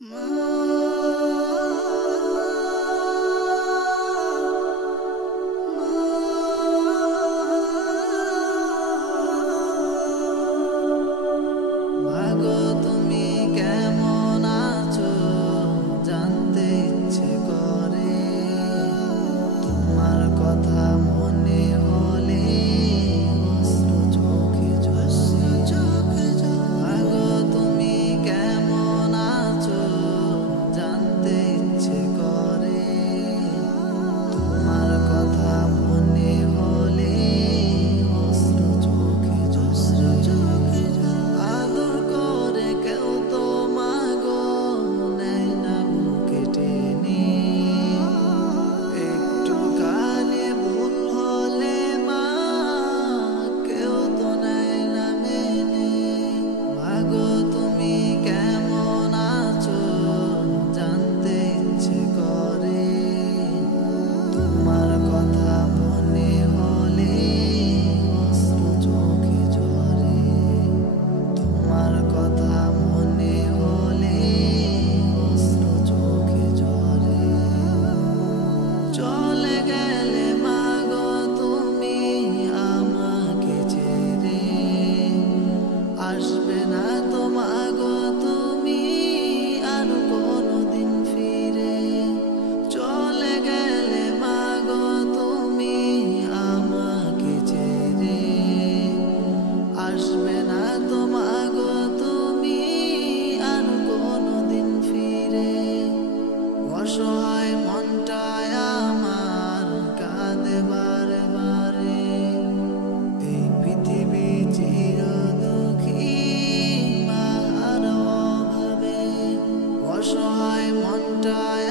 মাগো তুমি কেমন আছো জানতে ইচ্ছে করে, তোমার কথা মনে হলে অশ্রু চোখে ঝরে। মাগো তুমি কেমন আছো জানতে ইচ্ছে করে, তোমার কথা মনে হলে অশ্রু চোখে ঝরে। আদর করে কেউ তো মাগো নেয় না বুকে টেনে, একটু কানে ভুল হলে মা কেউ তো নেয় না মেনে। মাগো তুমি কেমন আছো জানতে ইচ্ছে করে, তোমার কথা মনে হলে অশ্রু চোখে ঝরে। তোমার কথা মনে হলে অশ্রু চোখে ঝরে। চলে গেলে মাগো তুমি আমাকে ছেড়ে, আসবে না তো মাগো তুমি আর কোনোদিন ফিরে। চলে গেলে মাগো তুমি আমাকে ছেড়ে, আসবে না তো মাগো তুমি আর কোনোদিন ফিরে। অসহায় মনটায় আমার কাঁদে বারে বারে, এই পৃথিবী চির দুঃখী মার অভাবে। অসহায় মনটায়